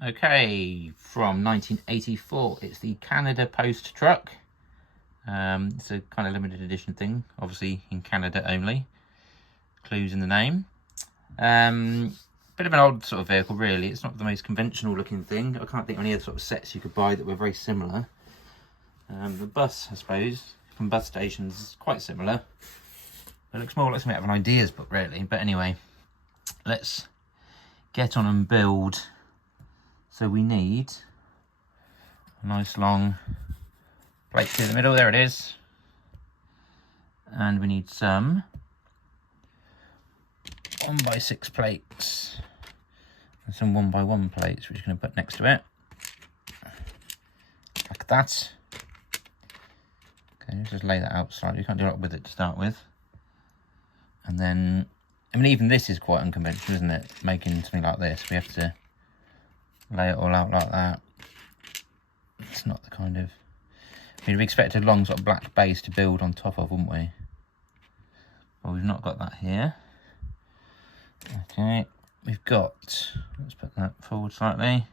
Okay, from 1984, it's the Canada Post truck. It's a kind of limited edition thing, obviously in Canada only. Clues in the name. Bit of an odd sort of vehicle, really. It's not the most conventional looking thing. I can't think of any other sort of sets you could buy that were very similar. The bus, I suppose, from bus stations is quite similar. It looks more like something out of an ideas book, really. But anyway, let's get on and build. So we need a nice long plate through the middle. There it is. And we need some 1x6 plates and some 1x1 plates, which we're going to put next to it, like that. Okay, just lay that out slightly. You can't do a lot with it to start with. And then, I mean, even this is quite unconventional, isn't it? Making something like this, we have to lay it all out like that. It's not the kind of... I mean, we expected a long sort of black base to build on top of, wouldn't we? Well, we've not got that here. Okay, we've got... Let's put that forward slightly.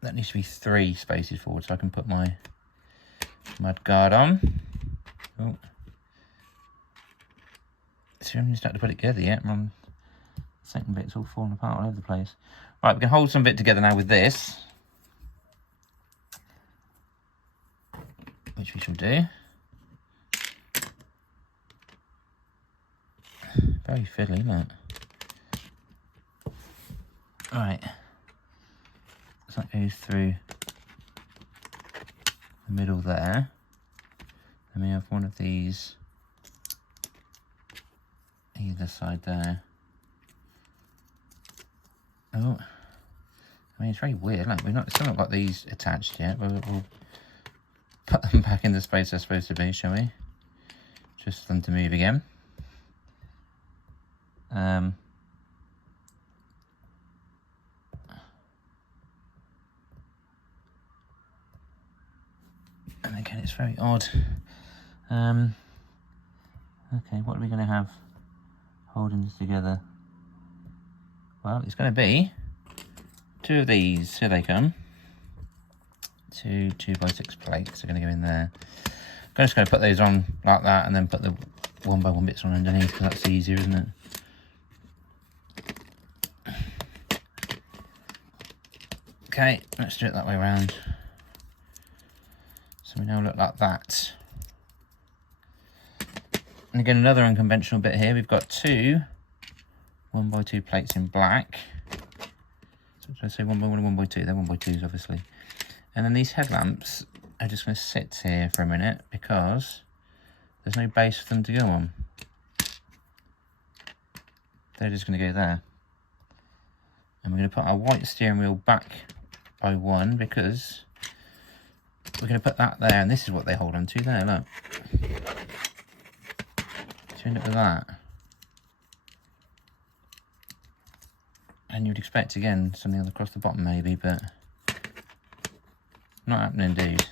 That needs to be 3 spaces forward so I can put my mud guard on. Oh. See, I'm just starting to put it together yet. The second bit's all falling apart all over the place. Right, we can hold some bit together now with this, which we shall do. Very fiddly, isn't it? Right. So that goes through the middle there. And we have one of these either side there. Oh, I mean, it's very weird. Like, we've still not got these attached yet. We'll put them back in the space they're supposed to be, shall we? Just for them to move again. And again, it's very odd. Okay, what are we going to have holding this together? Well, it's going to be 2 of these. Here they come. 2 2x6 plates are going to go in there. I'm just going to put those on like that and then put the 1x1 bits on underneath because that's easier, isn't it? Okay, let's do it that way around. So we now look like that. And again, another unconventional bit here. We've got 2 1x2 plates in black. So should I say 1x1 and 1x2? They're 1x2s, obviously. And then these headlamps are just going to sit here for a minute because there's no base for them to go on. They're just going to go there. And we're going to put our white steering wheel back by 1 because we're going to put that there, and this is what they hold on to there, look. So you end up with that. And you'd expect, again, something across the bottom maybe, but not happening, dude.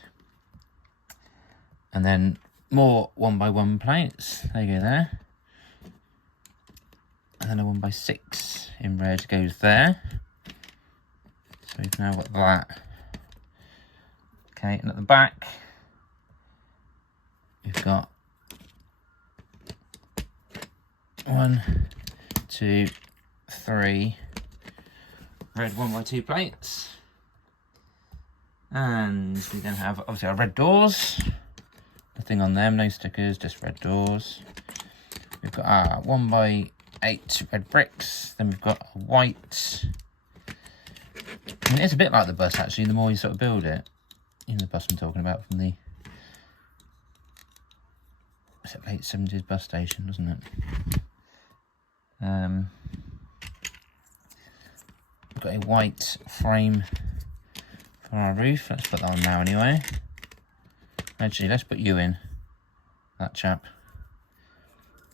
And then more 1x1 plates, there you go there. And then a 1x6 in red goes there. So we've now got that. Okay, and at the back, we've got 1, 2, 3 red 1x2 plates. And we then have obviously our red doors. Nothing on them, no stickers, just red doors. We've got our 1x8 red bricks. Then we've got a white. I mean, it's a bit like the bus actually, the more you sort of build it. You know the bus I'm talking about from the late 70s bus station, doesn't it? We've got a white frame for our roof. Let's put that on now anyway. Actually, let's put you in, that chap.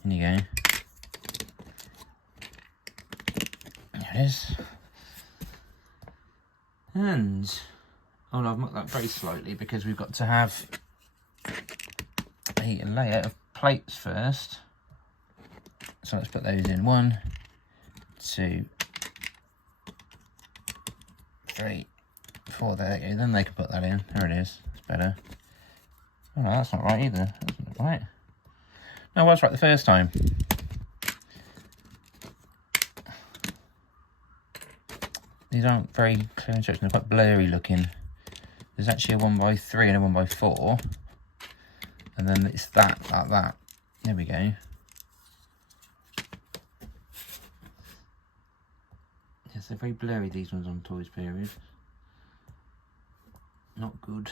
In you go. There it is. And oh no, I've marked that very slightly because we've got to have a layer of plates first. So let's put those in. 1, 2, straight for there. Then they can put that in. There it is. It's better. Oh, no, that's not right either. That's not right. No, I was right the first time. These aren't very clear instructions. They're quite blurry looking. There's actually a 1x3 and a 1x4. And then it's that, like that. There we go. Yes, they're very blurry, these ones on Toys Period. Not good.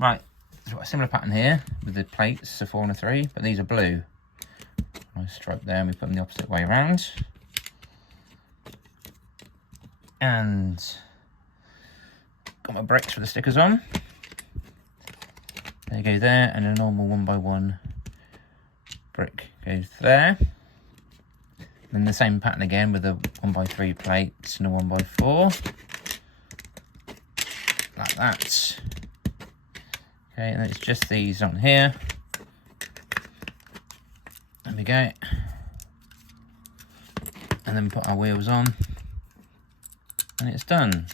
Right, there's got a similar pattern here with the plates, a 4 and a 3, but these are blue. Nice stripe there, and we put them the opposite way around. And got my bricks with the stickers on. There you go there, and a normal 1x1 brick goes there. Then the same pattern again with a 1x3 plate and a 1x4. Like that. Okay, and it's just these on here. There we go. And then put our wheels on. And it's done.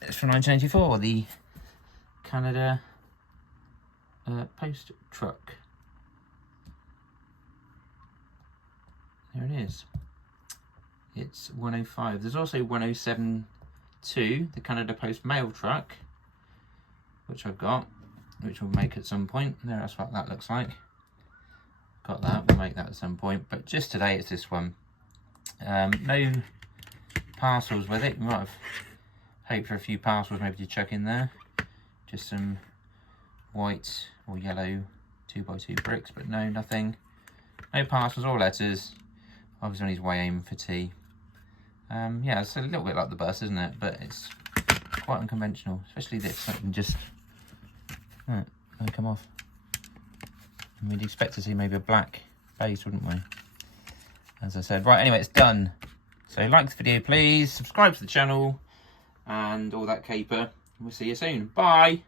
It's from 1984, the Canada Post Truck. There it is. It's 105. There's also 107.2, the Canada Post Mail Truck, which I've got, which we'll make at some point. There, that's what that looks like. Got that, we'll make that at some point. But just today it's this one. No parcels with it. We might have hoped for a few parcels maybe to chuck in there. Just some white or yellow 2x2 bricks, but no, nothing. No parcels or letters. Obviously on his way aiming for tea. Yeah, it's a little bit like the bus, isn't it? But it's quite unconventional, especially this. I can just come off. And we'd expect to see maybe a black base, wouldn't we? As I said. Right, anyway, it's done. So like the video, please. Subscribe to the channel and all that caper. We'll see you soon. Bye.